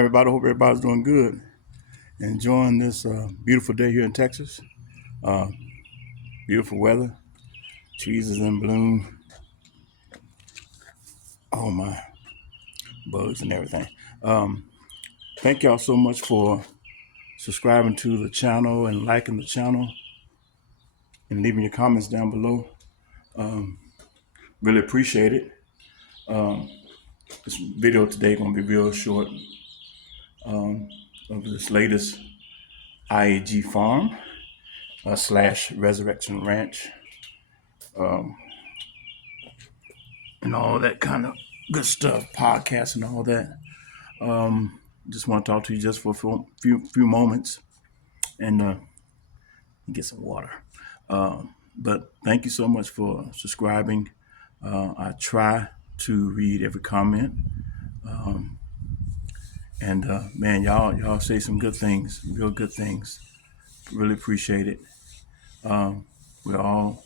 everybody. Hope everybody's doing good. Enjoying this beautiful day here in Texas. Uh, Beautiful weather. Trees is in bloom. Oh my, bugs and everything. Um, Thank y'all so much for subscribing to the channel and liking the channel and leaving your comments down below. Really appreciate it. This video today gonna be real short of this latest IAG farm slash Resurrection Ranch and all that kind of good stuff, podcasts and all that. Just want to talk to you just for a few moments and get some water. But thank you so much for subscribing. I try to read every comment, and man, y'all say some good things, real good things. Really appreciate it. We're all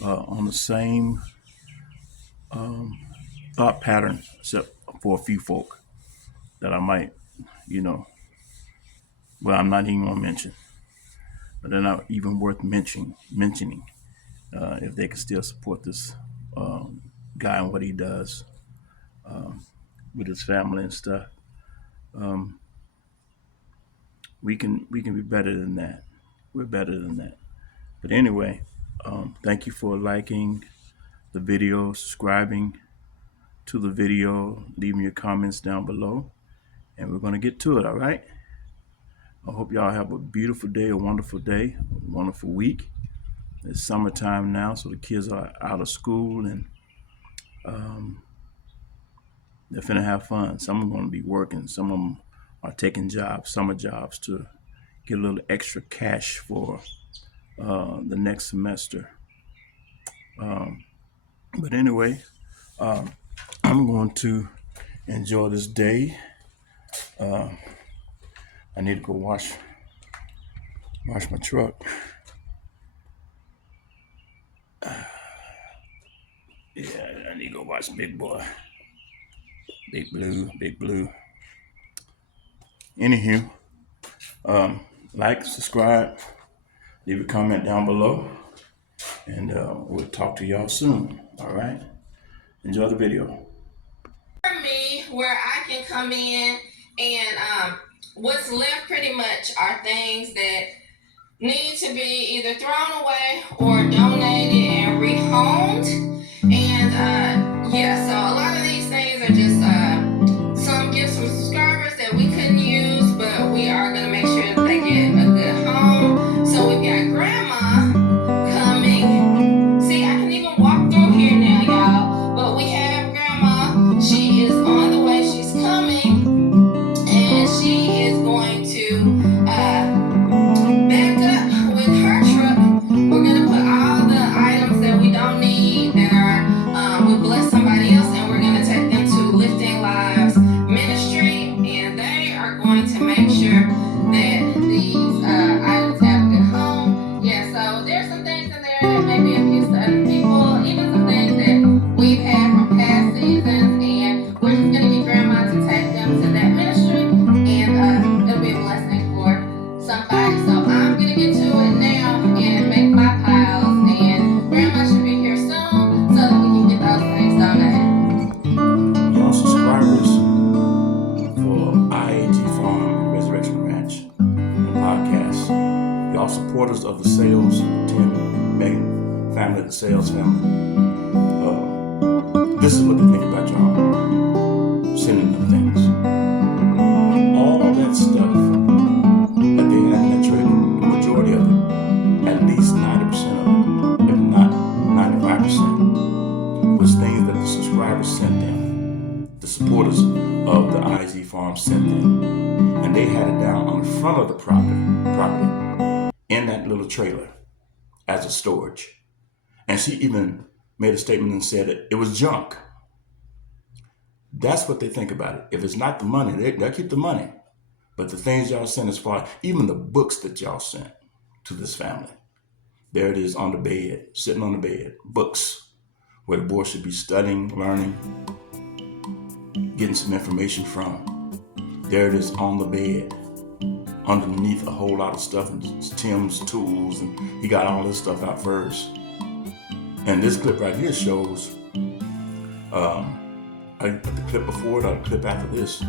on the same thought pattern, except for a few folk that I might, well, I'm not even gonna mention, but they're not even worth mentioning. If they can still support this guy and what he does with his family and stuff, we can be better than that. We're better than that. But anyway, thank you for liking the video, subscribing to the video, leaving your comments down below, and we're gonna get to it. All right. I hope y'all have a beautiful day, a wonderful week. It's summertime now, so the kids are out of school and they're finna have fun. Some are going to be working. Some of them are taking jobs, summer jobs, to get a little extra cash for the next semester. But anyway, I'm going to enjoy this day. I need to go wash my truck. Yeah, I need to go watch Big Boy. Big Blue. Anywho, like, subscribe, leave a comment down below, and we'll talk to y'all soon. All right? Enjoy the video. For me, where I can come in and what's left pretty much are things that need to be either thrown away or donated and rehomed. And yeah, so a lot of these things are just some gifts from subscribers that we couldn't use, but we are gonna make sure that they get a good home. So we've got grandma coming. See, I can even walk through here now, y'all. But we have grandma. She is on the way. She's coming, and she is going to back up with her truck. We're gonna put all the items that we don't need that are would bless somebody else, and we're gonna take them to Lifting Lives Ministry, and they are going to make sure that these items have a good home. Yeah, so there's some things in there that may be of use to other people, even some things that we've had from past seasons, and we're just gonna get grandma to take them to that ministry, and it'll be a blessing for somebody. So I'm gonna get to it now and make my piles, and grandma should be here soon so that we can get those things donated. Y'all subscribers for IAG Farm, Resurrection Ranch, and podcast. Y'all supporters of the Sales, Tim, Megan family, the Sales family. This is what they think about y'all. Sending them things. All that stuff that they had in that trailer, the majority of it, at least 90% of it, if not 95%, was things that the subscribers sent them. The supporters of the IZ Farm sent them. And they had it down on the front of the property in that little trailer as a storage. And she even made a statement and said that it was junk. That's what they think about it. If it's not the money, they'll keep the money. But the things y'all sent, as far even the books that y'all sent to this family, there it is on the bed, sitting on the bed. Books where the boy should be studying, learning, getting some information from. there it is on the bed, underneath a whole lot of stuff and Tim's tools, and he got all this stuff out first. And this clip right here shows, the clip before it or the clip after this,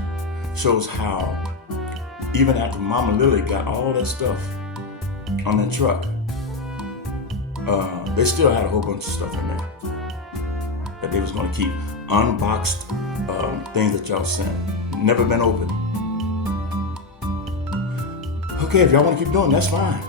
shows how even after Mama Lily got all that stuff on that truck, they still had a whole bunch of stuff in there that they was going to keep. Unboxed things that y'all sent, never been opened. Okay, if y'all want to keep doing, that's fine.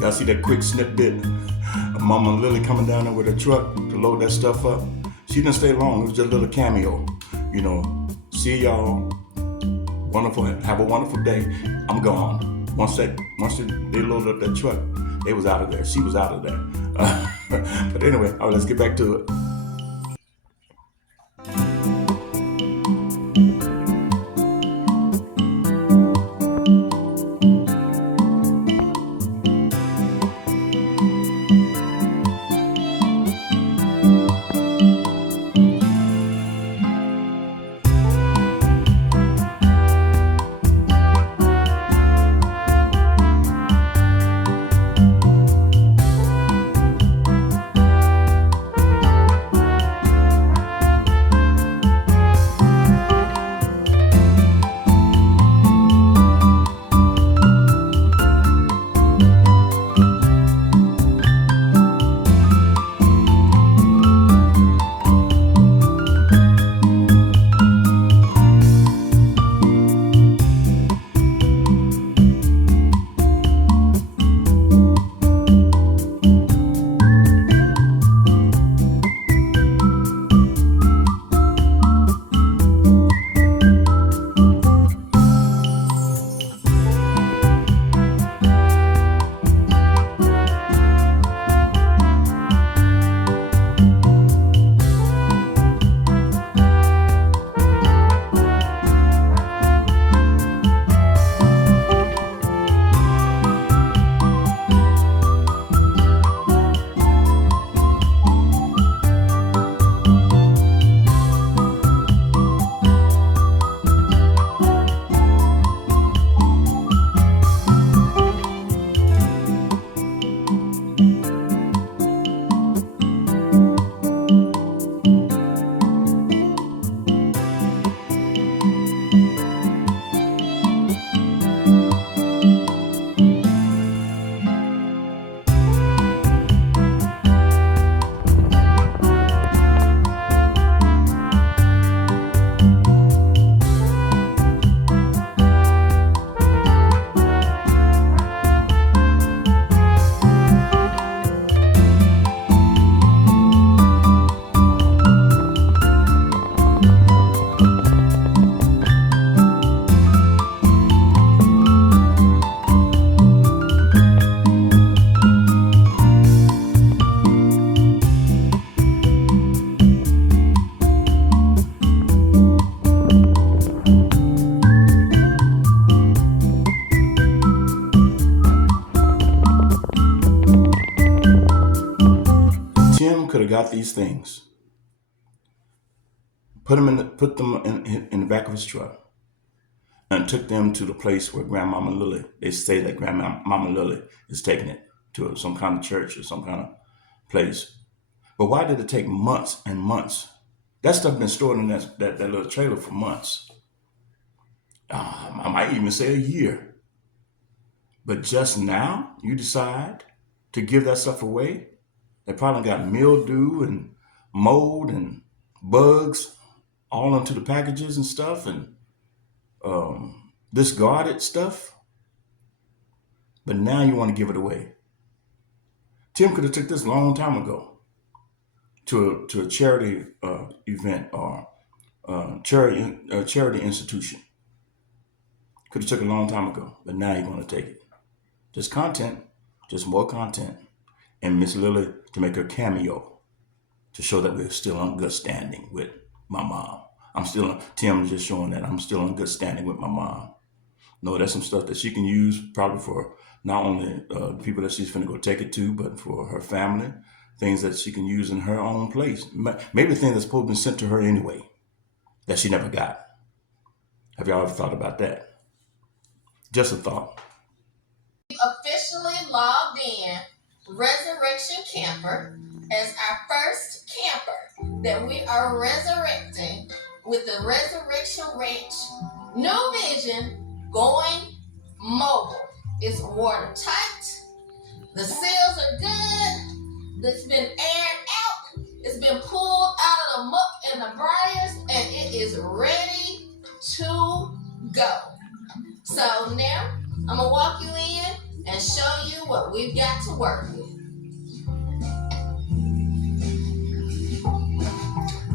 Y'all see that quick snippet of Mama Lily coming down there with her truck to load that stuff up? She didn't stay long. It was just a little cameo. See y'all. Wonderful. Have a wonderful day. I'm gone. Once they loaded up that truck, they was out of there. She was out of there. But anyway, all right, let's get back to it. could have got these things, put them in the back of his truck, and took them to the place where Grandmama Lily. They say that Grandmama Lily is taking it to some kind of church or some kind of place. But why did it take months and months? That stuff been stored in that little trailer for months. I might even say a year. But just now you decide to give that stuff away. They probably got mildew and mold and bugs all into the packages and stuff, and discarded stuff. But now you want to give it away. Tim could have took this a long time ago to a charity event or charity institution. Could have took it a long time ago, but now you're going to take it. Just content, just more content, and Miss Lily to make her cameo to show that we're still on good standing with my mom. Tim is just showing that I'm still in good standing with my mom. No, that's some stuff that she can use probably for not only the people that she's finna go take it to, but for her family, things that she can use in her own place. Maybe things that's supposed to be sent to her anyway that she never got. Have y'all ever thought about that? Just a thought. Officially logged in Resurrection Camper as our first camper that we are resurrecting with the Resurrection Ranch new vision going mobile. It's watertight. The seals are good. It's been aired out. It's been pulled out of the muck and the briars, and it is ready to go. So now I'm gonna walk you in and show you what we've got to work with.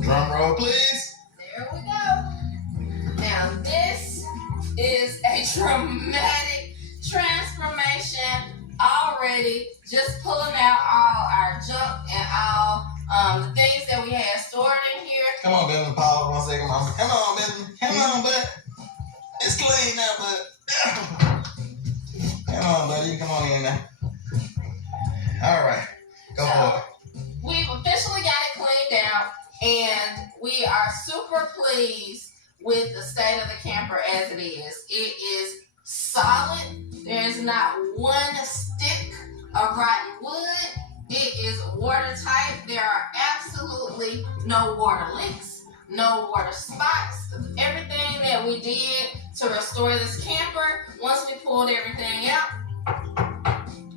Drum roll, please. There we go. Now this is a dramatic transformation already. Just pulling out all our junk and all the things that we had stored in here. Come on, Benton. Pause 1 second, mama. Come on, Benton. Come on, bud. It's clean now, bud. Come on, buddy. Come on in now. All right. Go for it. We've officially got it cleaned out, and we are super pleased with the state of the camper as it is. It is solid. There is not one stick of rotten wood. It is watertight. There are absolutely no water leaks, no water spots. Everything that we did to restore this camper, once we pulled everything out,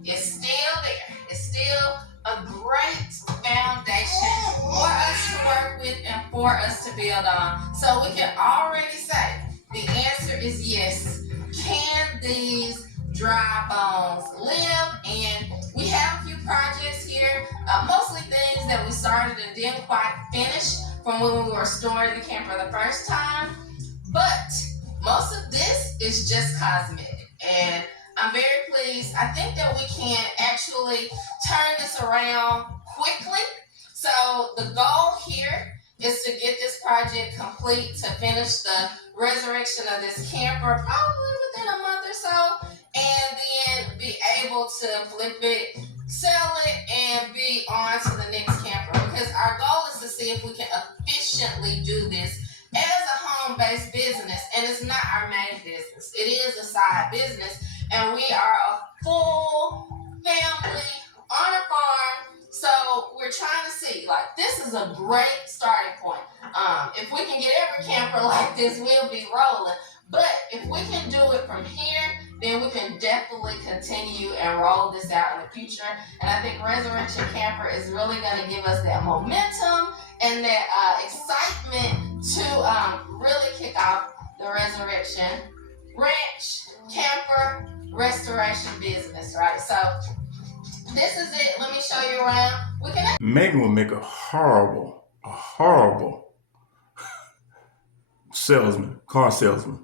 it's still there. It's still a great foundation for us to work with and for us to build on. So we can already say the answer is yes. Can these dry bones live? And we have a few projects here, mostly things that we started and didn't quite finish from when we were storing the camper the first time. But most of this is just cosmetic, and I'm very pleased. I think that we can actually turn this around quickly. So the goal here is to get this project complete, to finish the resurrection of this camper probably within a month or so, and then be able to flip it, sell it, and be on to the next camper. Because our goal is to see if we can efficiently do this as a home-based business, and it's not our main business. It is a side business, and we are a full family on a farm. So we're trying to see, like, this is a great starting point. If we can get every camper like this, we'll be rolling. But if we can do it from here, then we can definitely continue and roll this out in the future. And I think Resurrection Camper is really going to give us that momentum and that excitement to really kick off the Resurrection Ranch Camper Restoration business, right? So this is it. Let me show you around. Megan will make a horrible salesman, car salesman.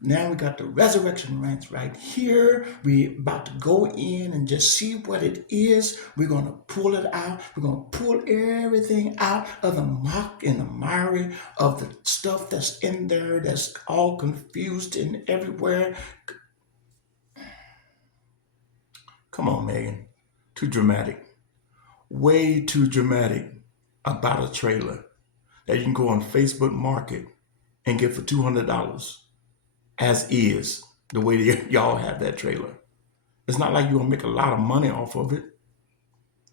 Now we got the Resurrection Ranch right here. We about to go in and just see what it is. We're going to pull it out. We're going to pull everything out of the muck and the mire of the stuff that's in there that's all confused and everywhere. Come on, Megan. too dramatic, way too dramatic about a trailer that you can go on Facebook Market and get for $200 as is, the way that y'all have that trailer. It's not like you're gonna make a lot of money off of it.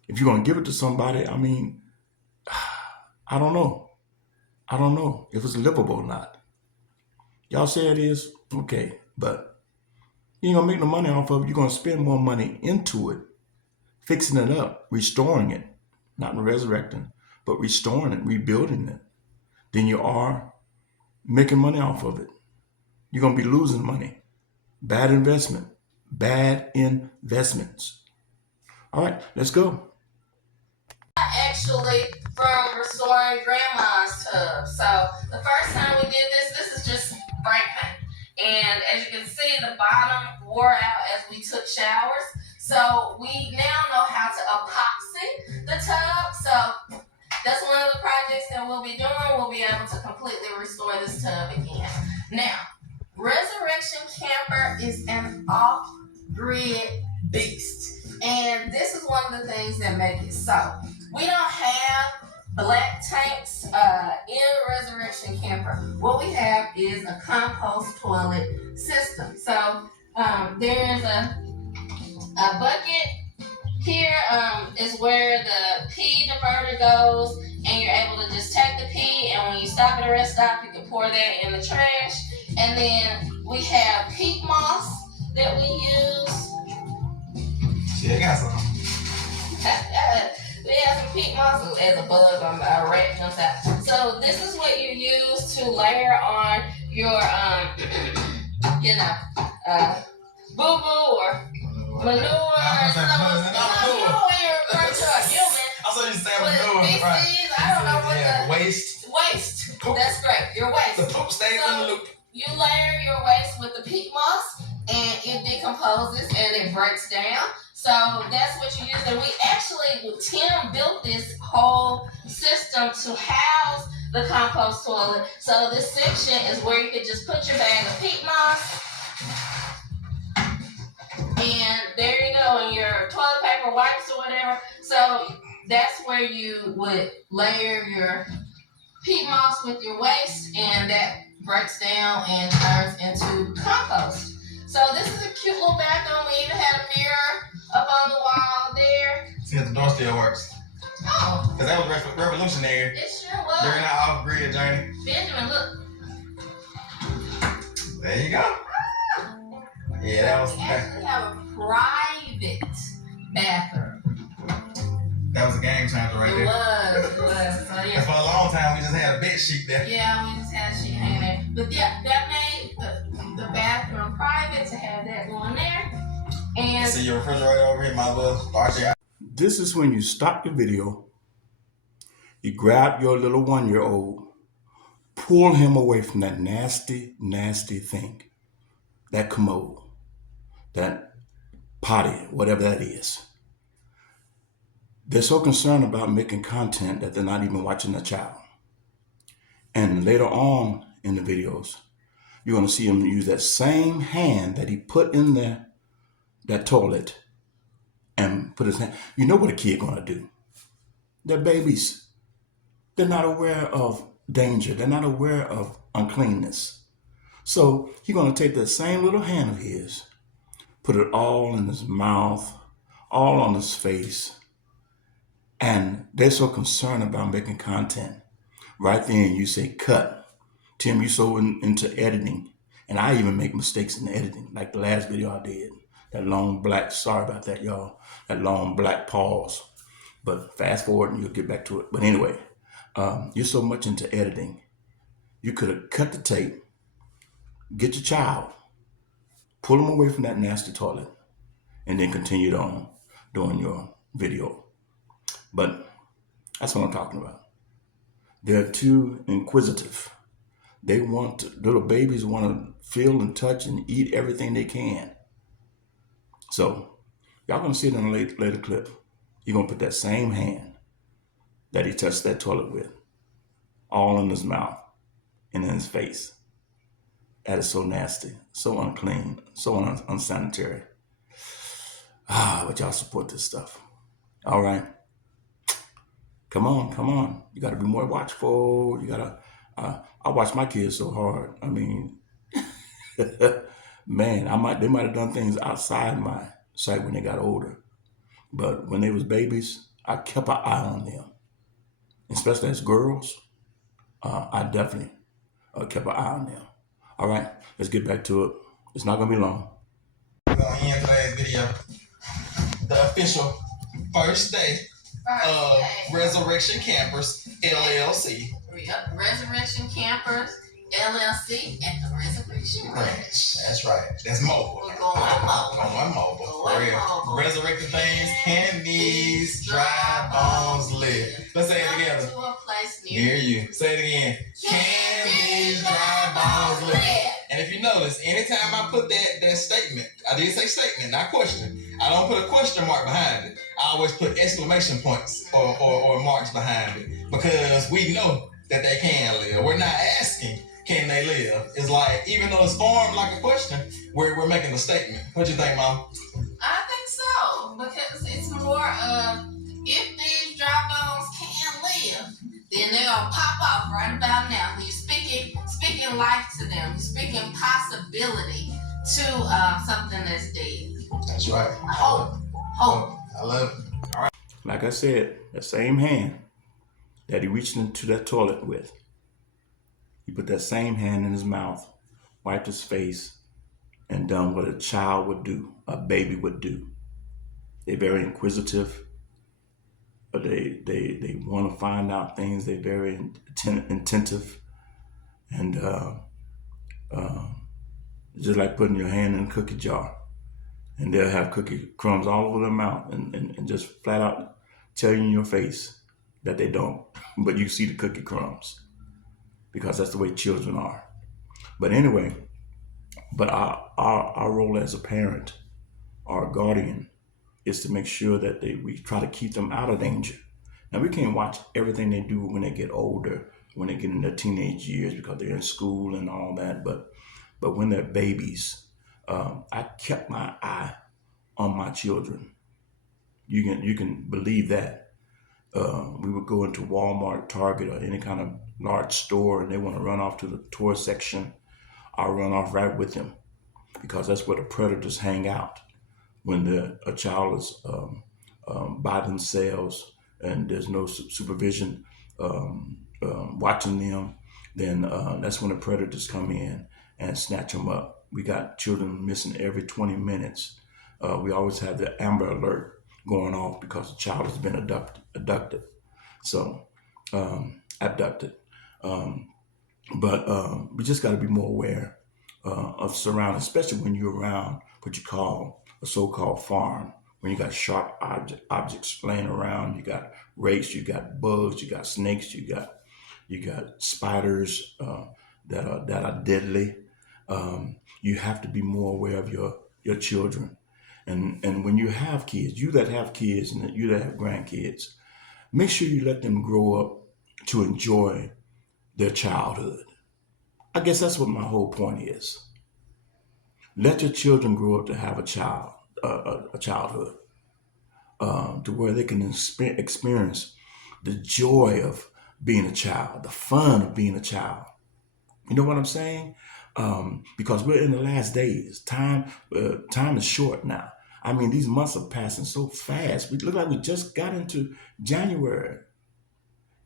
If you're gonna give it to somebody, I mean, I don't know. I don't know if it's livable or not. Y'all say it is, okay, but you ain't gonna make no money off of it. You're gonna spend more money into it, fixing it up, restoring it, not resurrecting, but restoring it, rebuilding it, than you are making money off of it. You're gonna be losing money. Bad investment. Bad investments. All right, let's go. Actually from restoring grandma's tub. So the first time we did this is just spray paint. And as you can see, the bottom wore out as we took showers. So we now know how to epoxy the tub. So that's one of the projects that we'll be doing. We'll be able to completely restore this tub again. Now, Resurrection Camper is an off-grid beast. And this is one of the things that make it so. We don't have black tanks in Resurrection Camper. What we have is a compost toilet system. So there's a bucket here is where the pee diverter goes, and you're able to just take the pee, and when you stop at a rest stop, you can pour that in the trash. And then we have peat moss that we use. Yeah, I got some. We have some peat moss as a bug or a rat jumps out. So this is what you use to layer on your, boo-boo or manure. I saw you saying manure. Feces, I don't know what the waste. Poop. That's great. Your waste. The poop stays in the loop. You layer your waste with the peat moss, and it decomposes and it breaks down. So that's what you use. And we actually, Tim built this whole system to house the compost toilet. So this section is where you could just put your bag of peat moss. And there you go, and your toilet paper, wipes or whatever. So that's where you would layer your peat moss with your waste, and that breaks down and turns into compost. So this is a cute little bathroom. We even had a mirror up on the wall there. See if the door still works. Oh. Because that was revolutionary. It sure was. During our off-grid journey. Benjamin, look. There you go. Yeah, that was. We actually have a private bathroom. That was a game changer right there. It was. So, yeah. And for a long time, we just had a bed sheet there. Yeah, we just had a sheet hanging there. But yeah, that made the bathroom private to have that going there. And see your refrigerator over here, my little start there. This is when you stop the video, you grab your little 1-year-old, pull him away from that nasty, nasty thing, that commode, that potty, whatever that is. They're so concerned about making content that they're not even watching the child. And later on in the videos, you're going to see him use that same hand that he put in there, that toilet, and put his hand. You know what a kid going to do. They're babies. They're not aware of danger. They're not aware of uncleanness. So he's going to take that same little hand of his, put it all in his mouth, all on his face. And they're so concerned about making content. Right then you say, cut. Tim, you're so into editing. And I even make mistakes in editing, like the last video I did. That long black, sorry about that, y'all. That long black pause. But fast forward and you'll get back to it. But anyway, you're so much into editing. You could have cut the tape, get your child, pull him away from that nasty toilet, and then continued on doing your video. But that's what I'm talking about. They're too inquisitive. Little babies want to feel and touch and eat everything they can. So y'all gonna see it in a later clip. You're gonna put that same hand that he touched that toilet with, all in his mouth and in his face. That is so nasty, so unclean, so unsanitary. But y'all support this stuff. All right. Come on, come on. You got to be more watchful. You got to. I watch my kids so hard. I mean, man, they might have done things outside my sight when they got older, but when they was babies, I kept an eye on them, especially as girls. I definitely kept an eye on them. All right, let's get back to it. It's not gonna be long. We're gonna end today's video. The official first day of Resurrection Campers LLC. Yep, Resurrection Campers LLC at the Resurrection Ranch. That's right. That's mobile. We're going mobile. Going mobile. Going For real. mobile. Resurrecting things. Can these dry bones live? Let's say it Come together. to a place Near you. Say it again. Can these dry bones live? And if you notice, anytime I put that statement, I did say statement, not question. I don't put a question mark behind it. I always put exclamation points or marks behind it because we know that they can live. We're not asking, can they live? It's like, even though it's formed like a question, we're making a statement. What you think, Mom? I think so, because it's more of, if these dry bones can live, then they're gonna pop off right about now. You're speaking life to them. You're speaking possibility to something that's dead. That's right. Hope. I love it. Like I said, that same hand that he reached into that toilet with, he put that same hand in his mouth, wiped his face, and done what a child would do, a baby would do. They're very inquisitive. They want to find out things. They're very attentive, and just like putting your hand in a cookie jar, and they'll have cookie crumbs all over their mouth, and just flat out tell you in your face that they don't, but you see the cookie crumbs because that's the way children are. But anyway, our role as a parent or a guardian is to make sure that we try to keep them out of danger. Now, we can't watch everything they do when they get older, when they get in their teenage years because they're in school and all that. But when they're babies, I kept my eye on my children. You can believe that. We would go into Walmart, Target, or any kind of large store, and they want to run off to the toy section. I'll run off right with them because that's where the predators hang out. When a child is by themselves and there's no supervision watching them, then that's when the predators come in and snatch them up. We got children missing every 20 minutes. We always have the Amber Alert going off because the child has been abducted. So, abducted. But we just got to be more aware of surroundings, especially when you're around what you call a so-called farm, when you got sharp objects laying around. You got rakes, you got bugs, you got snakes, you got spiders that are deadly. You have to be more aware of your children. And when you have kids, you that have kids and you that have grandkids, make sure you let them grow up to enjoy their childhood. I guess that's what my whole point is. Let your children grow up to have a childhood, to where they can experience the joy of being a child, the fun of being a child. You know what I'm saying? Because we're in the last days. Time is short now. I mean, these months are passing so fast. We look like we just got into January,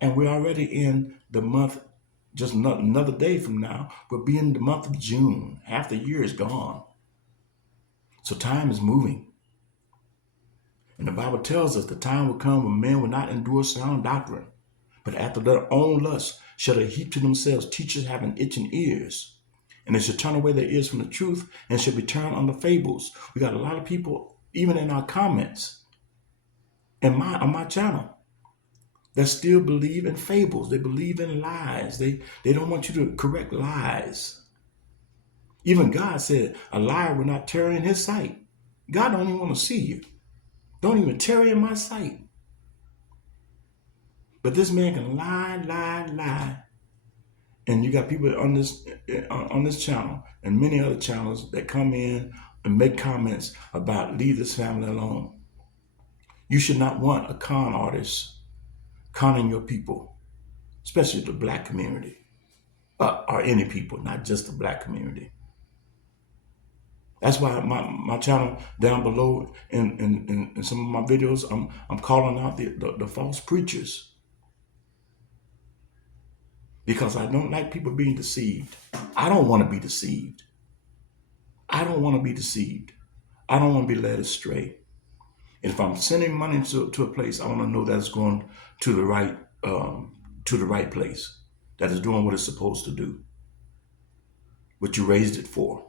and we're already in the month. Just another day from now, we'll be in the month of June. Half the year is gone. So time is moving. And the Bible tells us the time will come when men will not endure sound doctrine, but after their own lusts shall they heap to themselves teachers having itching ears. And they shall turn away their ears from the truth and shall be turned unto fables. We got a lot of people, even in our comments, on my channel, that still believe in fables. They believe in lies. They don't want you to correct lies. Even God said a liar will not tarry in his sight. God don't even want to see you. Don't even tarry in my sight. But this man can lie. And you got people on this channel and many other channels that come in and make comments about leave this family alone. You should not want a con artist conning your people, especially the black community, or any people, not just the black community. That's why my channel down below in some of my videos, I'm calling out the false preachers, because I don't like people being deceived. I don't want to be deceived. I don't want to be deceived. I don't want to be led astray. And if I'm sending money to a place, I want to know that it's going to the right place, that is doing what it's supposed to do, what you raised it for.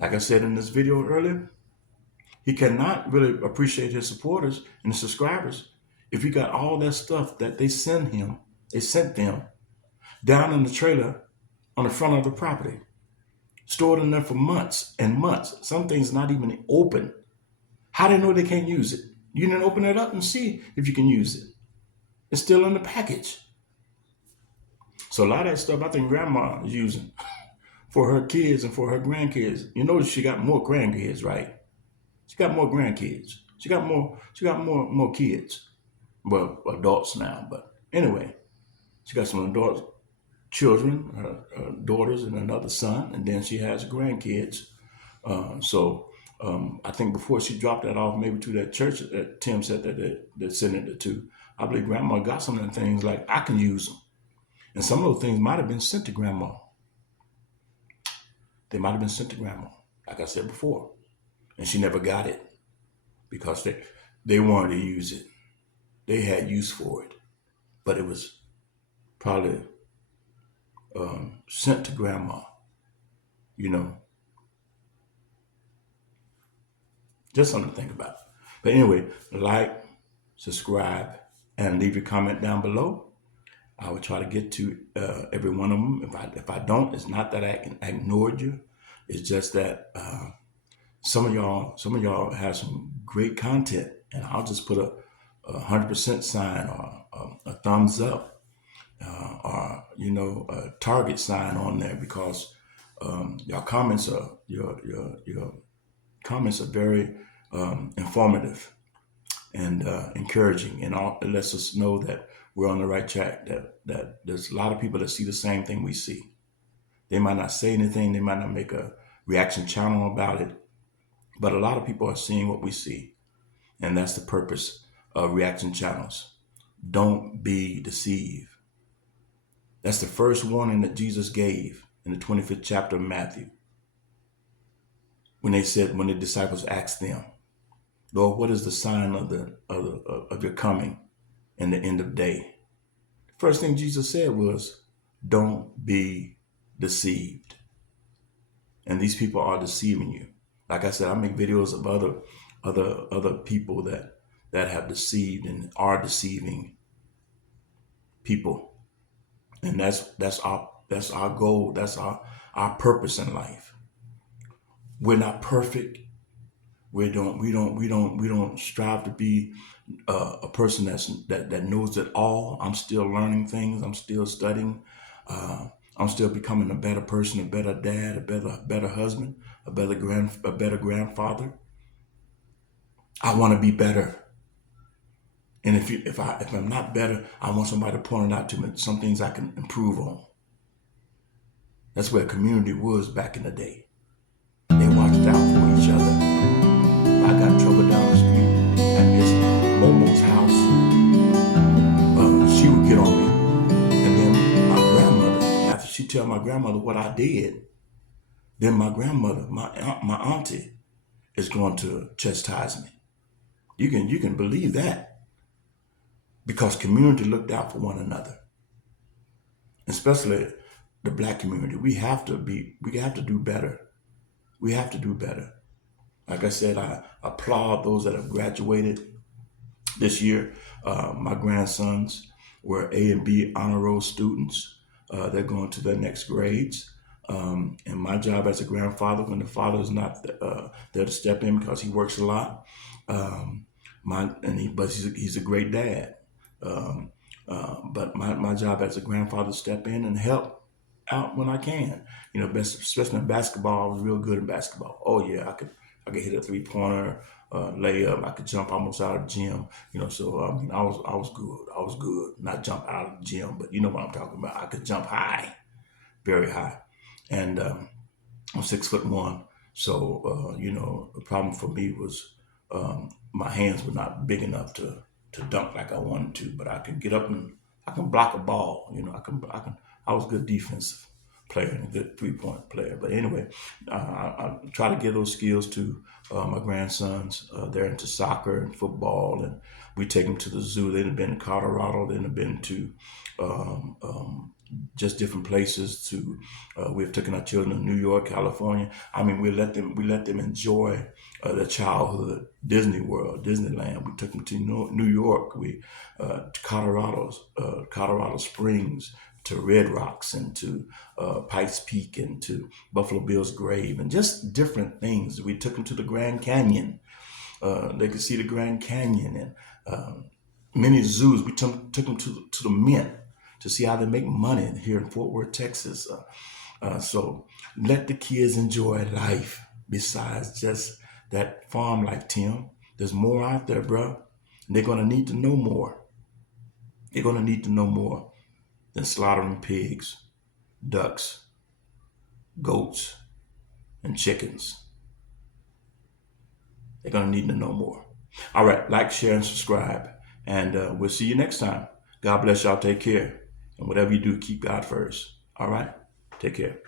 Like I said in this video earlier, he cannot really appreciate his supporters and his subscribers if he got all that stuff that they sent them down in the trailer on the front of the property, stored in there for months and months. Some things not even open. How do they know they can't use it? You didn't open it up and see if you can use it. It's still in the package. So a lot of that stuff I think grandma is using for her kids and for her grandkids. You notice she got more grandkids, right? She got more grandkids. She got more kids. Well, adults now, but anyway, she got some adult children, her daughters and another son, and then she has grandkids. So I think before she dropped that off, maybe to that church that Tim said that sent it to, I believe grandma got some of the things like I can use them. And some of those things might have been sent to grandma. They might have been sent to grandma, like I said before. And she never got it because they wanted to use it. They had use for it. But it was probably sent to grandma, you know. Just something to think about. But anyway, like, subscribe, and leave your comment down below. I will try to get to every one of them. If I don't, it's not that I ignored you. It's just that some of y'all have some great content, and I'll just put a 100% sign or a thumbs up or a target sign on there, because your comments are very informative and encouraging, and it lets us know that we're on the right track, that there's a lot of people that see the same thing we see. They might not say anything, they might not make a reaction channel about it, but a lot of people are seeing what we see. And that's the purpose of reaction channels. Don't be deceived. That's the first warning that Jesus gave in the 25th chapter of Matthew. When the disciples asked them, Lord, what is the sign of your coming and the end of day? The first thing Jesus said was, don't be deceived. And these people are deceiving you. Like I said, I make videos of other people that have deceived and are deceiving people. And that's our goal. That's our purpose in life. We're not perfect. We don't strive to be a person that knows it all. I'm still learning things. I'm still studying. I'm still becoming a better person, a better dad, a better husband, a better grandfather. I want to be better. And if I'm not better, I want somebody to point it out to me, some things I can improve on. That's where community was back in the day. They watched out for each other. If I got trouble down the street at Miss Momo's house, she would get on me. And then my grandmother, after she tell my grandmother what I did, then my grandmother, my auntie, is going to chastise me. You can believe that. Because community looked out for one another. Especially the black community. We have to do better. We have to do better. Like I said, I applaud those that have graduated this year. My grandsons were A and B honor roll students. They're going to their next grades. And my job as a grandfather, when the father is not there to step in because he works a lot, but he's a great dad. But my job as a grandfather is step in and help out when I can. Especially in basketball, I was real good in basketball. Oh yeah, I could hit a 3-pointer, layup. I could jump almost out of the gym. So I was good. I was good. Not jump out of the gym, but you know what I'm talking about. I could jump high, very high, and I'm 6'1". So the problem for me was my hands were not big enough to dunk like I wanted to, but I can get up and I can block a ball. I was a good defensive player and a good 3-point player. But anyway, I try to give those skills to my grandsons. They're into soccer and football, and we take them to the zoo. They've been to Colorado. They've been to um, um, just different places. We've taken our children to New York, California. I mean, we let them enjoy their childhood. Disney World, Disneyland. We took them to New York. To Colorado Springs, to Red Rocks, and to Pikes Peak, and to Buffalo Bill's grave, and just different things. We took them to the Grand Canyon. They could see the Grand Canyon, and many zoos. We took them to the Mint to see how they make money here in Fort Worth, Texas. So let the kids enjoy life besides just that farm life, Tim. There's more out there, bro. They're gonna need to know more. They're gonna need to know more than slaughtering pigs, ducks, goats, and chickens. They're gonna need to know more. All right, like, share, and subscribe, and we'll see you next time. God bless y'all. Take care, and whatever you do, keep God first. All right, take care.